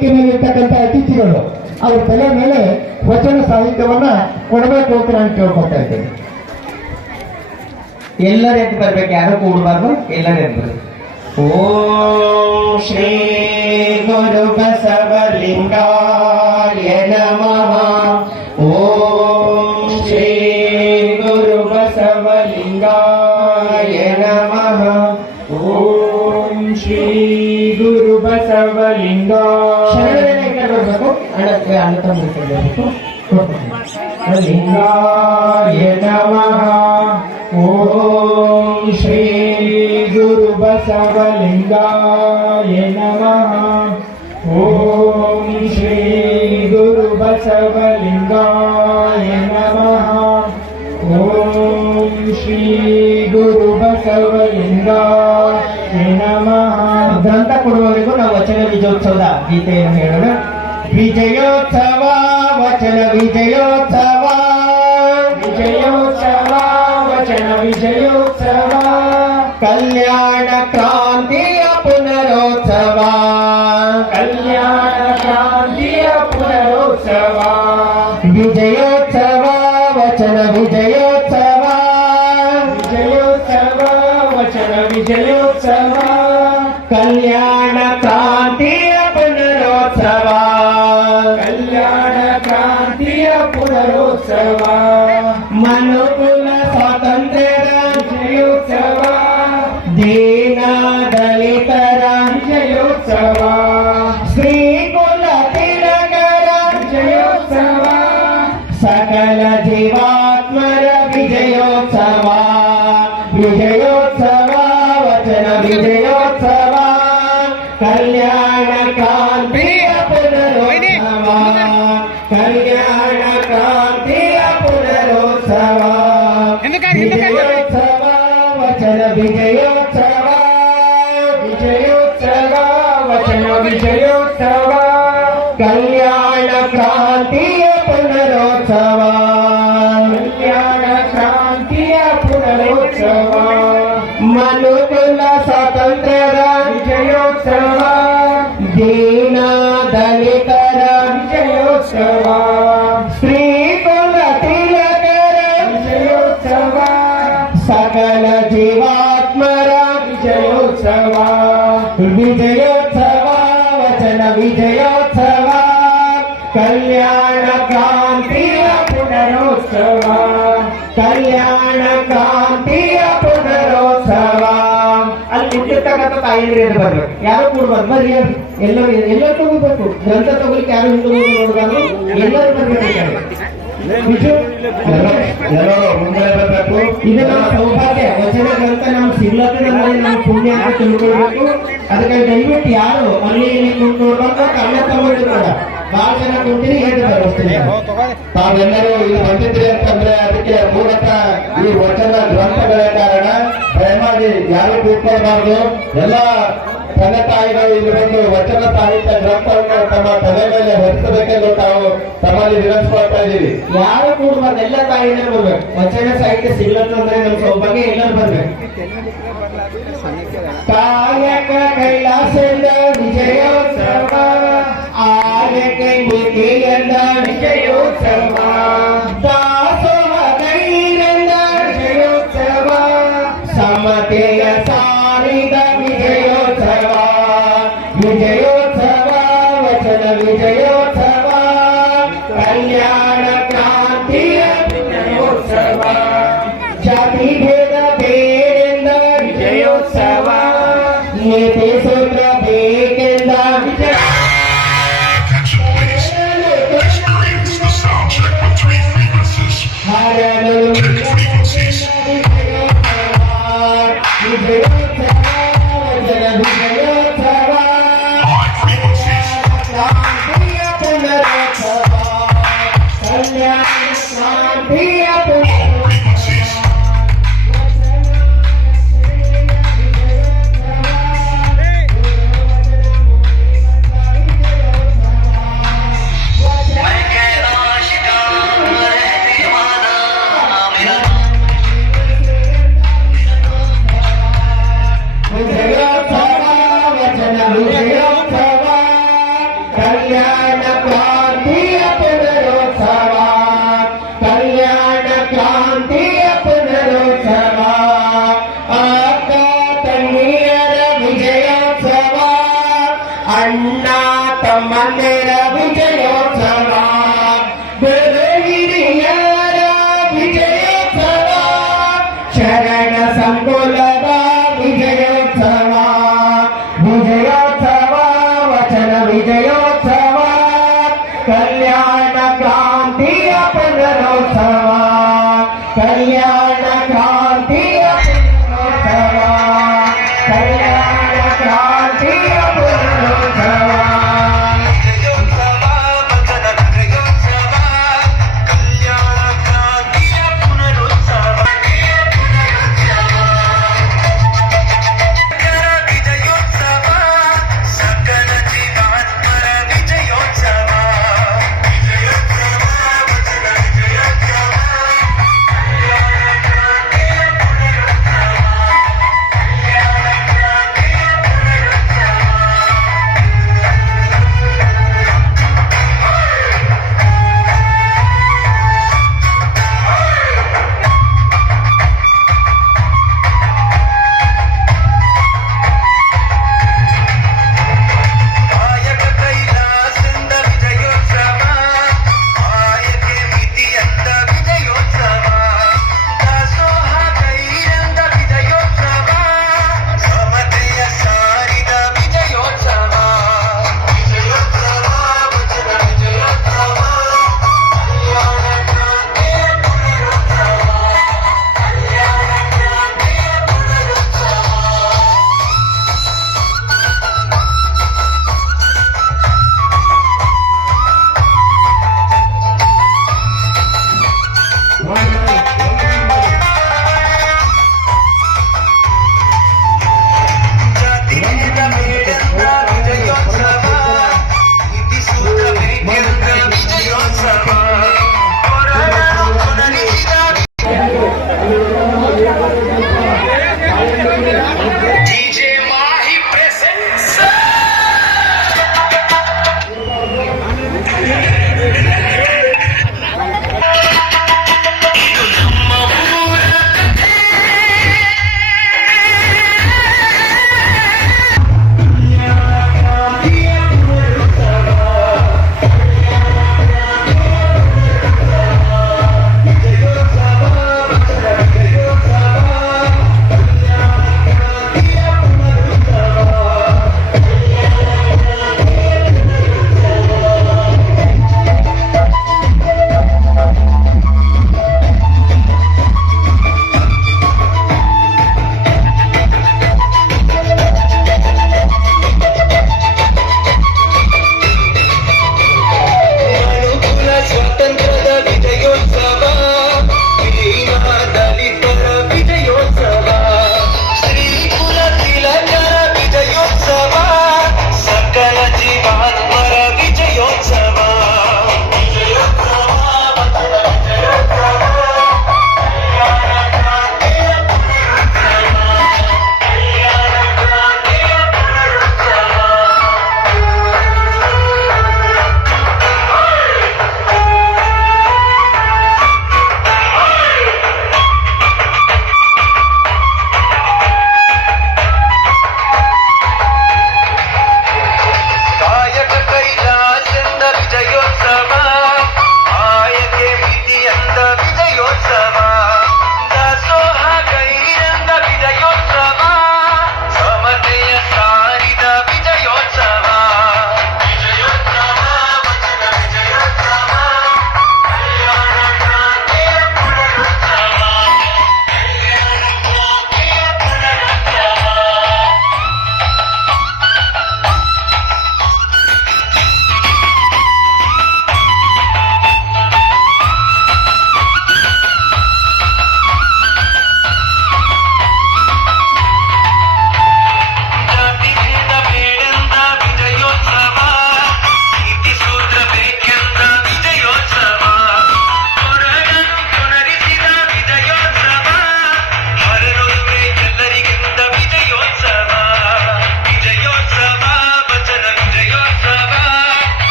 ವೇದಿಕೆ ಮೇಲೆ ಇರ್ತಕ್ಕಂಥ ಅತಿಥಿಗಳು ಅವ್ರ ತಲೆ ಮೇಲೆ ವಚನ ಸಾಹಿತ್ಯವನ್ನ ಕೊಡಬೇಕು ಅಂತ ನಾನು ಕೇಳ್ಕೊತಾ ಇದ್ದೇನೆ. ಎಲ್ಲರೂ ಎದ್ದು ಬರ್ಬೇಕು, ಯಾರು ಕೂಡಬಾರ್ದು, ಎಲ್ಲರೂ ಎದ್ದು ಬರ್ಬೇಕು. ಓಂ ಶ್ರೀ ಗುರು ಬಸವಲಿಂಗಾಯ ನಮಃ. ಓಂ ಶ್ರೀ ಗುರು ಬಸವಲಿಂಗಾಯ ನಮಃ. ಓಂ ಶ್ರೀ ಗುರು ಬಸವಲಿಂಗಾಯ ಲಿಂಗಾಯ ನಮಃ. ಓಂ ಶ್ರೀ ಗುರು ಬಸವಲಿಂಗಾಯ ನಮಃ. ಓಂ ಶ್ರೀ ಗುರು ಬಸವಲಿಂಗಾಯ ನಮಃ. ಓಂ ಶ್ರೀ ಗುರು ಬಸವಲಿಂಗಾಯ ನಮಃ. ಗ್ರಂಥ ಕೊಡುವವರೆಗೂ ನಾವು ವಚನ ವಿಜಯೋತ್ಸವದ ಗೀತೆಯನ್ನು ಹೇಳೋಣ. ವಿಜಯೋತ್ಸವ ವಚನ ವಿಜಯೋತ್ಸವ, ವಿಜಯೋತ್ಸವ ವಚನ ವಿಜಯೋತ್ಸವ, ಕಲ್ಯಾಣ ಕ್ರಾಂತಿಯ ಪುನರೋತ್ಸವ, ಕಲ್ಯಾಣ ಕ್ರಾಂತಿಯ ಪುನರೋತ್ಸವ, ವಿಜಯೋತ್ಸವ ವಚನ ವಿಜಯೋತ್ಸವ, ವಿಜಯೋತ್ಸವ ವಚನ ವಿಜಯೋತ್ಸವ, ಕಲ್ಯಾಣ ಕ್ರಾಂತಿಯ ಪುನರೋತ್ಸವ, ಕಲ್ಯಾಣ ಕ್ರಾಂತಿಯ ಪುನರೋತ್ಸವ, ಮನುಕುಲ ಸ್ವಾತಂತ್ರ್ಯದ ವಿಜಯೋತ್ಸವ, ದೀನ ದಲಿತರ ವಿಜಯೋತ್ಸವ, ಶ್ರೀಕುಲ ತಿಲಕರ ವಿಜಯೋತ್ಸವ, ಸಕಲ ಜೀವಾತ್ಮರ ವಿಜಯೋತ್ಸವ, ವಿಜಯೋತ್ಸವ ವಚನ ವಿಜಯೋತ್ಸವ, ಕಲ್ಯಾಣ ಕ್ರಾಂತಿಯ ಪುನರೋತ್ಸವ, ಕಲ್ಯಾಣ ಕ್ರಾಂತಿಯ ಪುನರೋತ್ಸವ, ವಿಜಯೋತ್ಸವ ವಚನ ವಿಜಯೋತ್ಸವ, ವಿಜಯೋತ್ಸವ ವಚನ ವಿಜಯೋತ್ಸವ, ಕಲ್ಯಾಣ ಕ್ರಾಂತಿಯ ಪುನರೋತ್ಸವ, ಕಲ್ಯಾಣ ಕ್ರಾಂತಿಯ ಪುನರೋತ್ಸವ, ಮನುಕುಲ ಸ್ವಾತಂತ್ರ್ಯದ ವಿಜಯೋತ್ಸವ, ದೀನ ದಲಿತರ ವಿಜಯೋತ್ಸವ, ಶ್ರೀಕುಲ ತಿಲಕರ ವಿಜಯೋತ್ಸವ, ಸಕಲ ಜೀವಾತ್ಮರ ವಿಜಯೋತ್ಸವ, ವಿಜಯೋತ್ಸವ ವಚನ ವಿಜಯೋತ್ಸವ, ಕಲ್ಯಾಣ ಕ್ರಾಂತಿಯ ಪುನರೋತ್ಸವ, ಕಲ್ಯಾಣ ಕ್ರಾಂತಿಯ ಪುನರೋತ್ಸವ. ಅಲ್ಲಿ ನಿಂತಿರ್ತಕ್ಕಂಥ ತಾಯಿಯರು ಎದ್ದು ಬರ್ಬೇಕು, ಯಾರು ಕೂಡ್ಬಾರ್ದು, ಬರ್ರಿ ಎಲ್ಲರೂ ಎಲ್ಲರೂ ತಗೋಬೇಕು. ಗ್ರಂಥ ತಗೊಲಿಕ್ಕೆ ಯಾರು ಹಿಂದೆ ನೋಡ್ಬಾರ್ದು, ಎಲ್ಲರೂ ಬರ್ಬೇಕು. ಇದು ನಮ್ಮ ಸೌಭಾಗ್ಯ. ವಚನ ಗ್ರಂಥ ನಮ್ಗೆ ಸಿಗ್ಲತ್ತಂದ್ರೆ ನಮ್ಮ ಪುಣ್ಯ ಅಂತ ತಿಳ್ಕೊಳ್ಬೇಕು. ಅದಕ್ಕೆ ದಯವಿಟ್ಟು ಯಾರು ಅಲ್ಲಿ ನೋಡ್ಬಾರ್ದು, ಕಣ್ಣ ತಗೊಂಡು ಕೂಡ ಬಹಳ ಜನ ಕೊಡ್ತೀನಿ ಹೇಳಿ ಬರೋಸ್ತೀನಿ. ತಾವೆಲ್ಲರೂ ಇಲ್ಲಿ ಬಂದಿದ್ರಿ ಅಂತಂದ್ರೆ ಅದಕ್ಕೆ ಮೂಲತಃ ಈ ವಚನ ಗ್ರಂಥಗಳೇ ಕಾರಣ. ದಯಮಾಡಿ ಯಾರು ಕೂತ್ಕೊಳ್ಬಾರ್ದು. ಎಲ್ಲ ತಂದೆ ತಾಯಿಗಳು ಇಲ್ಲಿ ಬಂದು ವಚನ ಸಾಹಿತ್ಯ ಗ್ರಂಥವನ್ನು ತಮ್ಮ ತಲೆ ಮೇಲೆ ಹೊರಿಸಬೇಕೆಂದು ತಾವು ತಮ್ಮಲ್ಲಿ ವಿನಂತಿಸ್ಕೊಳ್ತಾ ಇದ್ದೀವಿ. ಯಾರು ಕೂಡಬಾರ್ದು, ಎಲ್ಲ ತಾಯಿಗಳು ಬರ್ಬೇಕು. ವಚನ ಸಾಹಿತ್ಯ ಸಿಗ್ಲತ್ತಂದ್ರೆ ನಮ್ಮ ಸೌಭಾಗ್ಯ, ಎಲ್ಲರೂ ಬರ್ಬೇಕು. ಕಾಯಕ ಕೈಲಾಸದ ವಿಜಯೋತ್ಸವ, ಆರಕೆ ಮುಖಿಯಂದ ವಿಜಯೋತ್ಸವ, ದಾಸೋಹ ಕೈಯಿಂದ ವಿಜಯೋತ್ಸವ, ಸಮತೆಯ ಸಾರಿದ ವಿಜಯೋತ್ಸವ, ವಿಜಯೋತ್ಸವ ವಚನ ವಿಜಯೋತ್ಸವ, ಕಲ್ಯಾಣ ಕ್ರಾಂತಿಯ ವಿಜಯೋತ್ಸವ, ಜಾತಿ ಭೇದ ಬೇರೆಂದ ವಿಜಯೋತ್ಸವ, ನೀತಿ ಸೂತ್ರ ಬೇಕೆಂದ ವಿಜಯ. ವಿಜಯೋತ್ಸವ ಕಲ್ಯಾಣ ಕ್ರಾಂತಿಯ ಪುನರೋತ್ಸವ, ಕಲ್ಯಾಣ ಕ್ರಾಂತಿಯ ಪುನರೋತ್ಸವ, ಅಕ್ಕ ತಂಗಿಯರ ವಿಜಯೋತ್ಸವ, ಅಣ್ಣ ತಮ್ಮಂದಿರ ವಿಜಯೋತ್ಸವ, ಗುರು ಹಿರಿಯರ ವಿಜಯೋತ್ಸವ, ಶರಣ ಸಂಕುಲದ ವಿಜಯೋತ್ಸವ, ವಿಜಯೋತ್ಸವ ವಚನ ವಿಜಯೋತ್ಸವ, ಕಲ್ಯಾಣ ಕ್ರಾಂತಿಯ ಪುನರೋತ್ಸವ, ಕಲ್ಯಾಣ ಕ್ರಾಂತಿಯ ಪುನರೋತ್ಸವ, ಕಲ್ಯಾಣ ಕ್ರಾಂತಿಯ ಪುನರೋತ್ಸವ.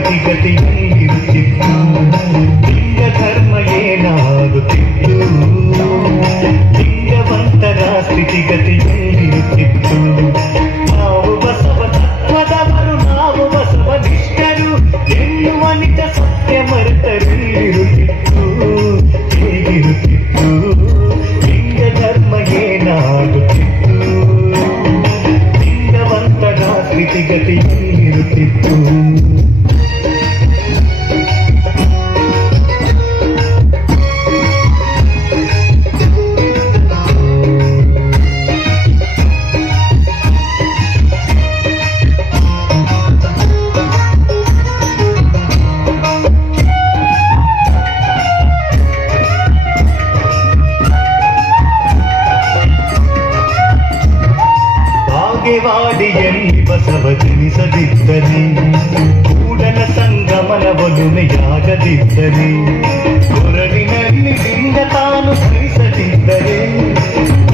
ಸ್ಥಿತಿಗತಿಯಲ್ಲಿರುತ್ತಿತ್ತು ಲಿಂಗ ಧರ್ಮ ಏನಾಗುತ್ತಿತ್ತು ಲಿಂಗವಂತರ ಸ್ಥಿತಿಗತಿಯಲ್ಲಿರುತ್ತಿತ್ತು ನಾವು ಬಸವ ತತ್ವದವರು ನಾವು ಬಸವ ನಿಷ್ಠರು ಎನ್ನುವ ನಿಜ ಸತ್ಯ ಮರೆತರಿರುತ್ತಿತ್ತು ಹೇಗಿರುತ್ತಿತ್ತು ಲಿಂಗ ಧರ್ಮ ಏನಾಗುತ್ತಿತ್ತು ಲಿಂಗವಂತರ ಸ್ಥಿತಿಗತಿಯಲ್ಲಿರುತ್ತಿತ್ತು ಬಾಗೇವಾಡಿಯಲ್ಲಿ ಬಸವ ಜನಿಸದಿದ್ದರೆ ಕೂಡಲ ಸಂಗಮನ ಒಲುಮೆಯಾಗದಿದ್ದರೆ ಕೊರಳಿನಲ್ಲಿ ಲಿಂಗ ತಾನು ಧರಿಸದಿದ್ದರೆ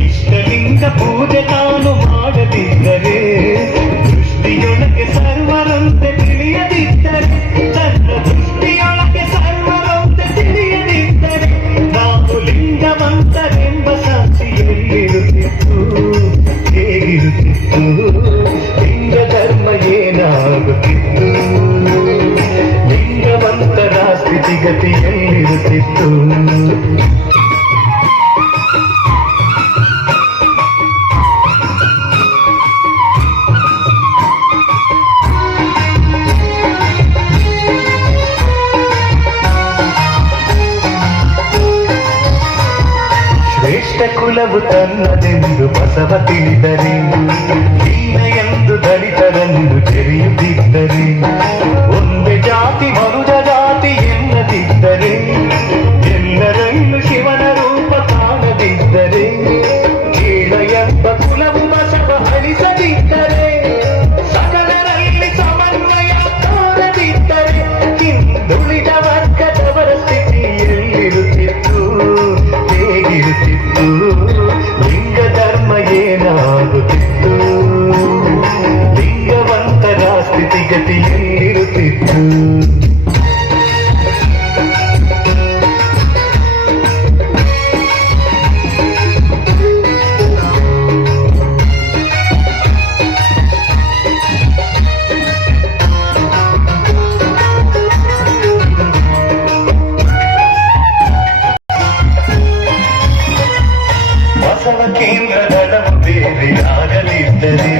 ಇಷ್ಟಲಿಂಗ ಪೂಜೆ ತಾನು ಮಾಡದಿದ್ದರೆ ದೃಷ್ಟಿಯೊಳಗೆ ಸರ್ವರಂತೆ ತಿಳಿಯದಿದ್ದರೆ ತನ್ನ ದೃಷ್ಟಿಯೊಳಗೆ ಸರ್ವರಂತೆ ತಿಳಿಯದಿದ್ದರೆ ನಾವು ಲಿಂಗವಂತರೆಂಬ ಸಾಕ್ಷಿಯಲ್ಲಿರುತ್ತಿತ್ತು ಹೇಗಿರುತ್ತಿತ್ತು ಲಿಂಗ ಧರ್ಮ ಏನಾಗುತ್ತಿತ್ತು ಲಿಂಗವಂತರ ಸ್ಥಿತಿಗತಿಯಲ್ಲಿರುತ್ತಿತ್ತು ಶ್ರೇಷ್ಠ ಕುಲವು ತನ್ನದೆಂದು ಬಸವ ತಿಳಿದರೆ ದೀನ ಎಂದು ದಲಿತರನ್ನು ಜರಿಯುತ್ತಿದ್ದರೆ ಒಂದೇ ಜಾತಿ ಮನುಜ ಜಾತಿ ಎನ್ನದಿದ್ದರೆ ಎಲ್ಲರನ್ನು ಶಿವನ ರೂಪ ಕಾಣದಿದ್ದರೆ ಕೀಳ ಎಂಬ ಕುಲವು ಬಸವ ಅಳಿಸದಿದ್ದರೆ ಸಕಲರಲ್ಲಿ ಸಮನ್ವಯ ತೋರದಿದ್ದರೆ ಹಿಂದುಳಿದ ವರ್ಗದವರ ಸ್ಥಿತಿ ಎಲ್ಲಿರುತ್ತಿತ್ತು ಹೇಗಿರುತ್ತಿತ್ತು ಲಿಂಗ ಧರ್ಮ ಏನಾಗುತ್ತಿತ್ತು ಲಿಂಗವಂತರ ಸ್ಥಿತಿಗತಿಯಲ್ಲಿರುತ್ತಿತ್ತು ಬಸವ ಕೇಂದ್ರ ದಳವು ಬೇರೆಯಾಗಲಿದ್ದರೆ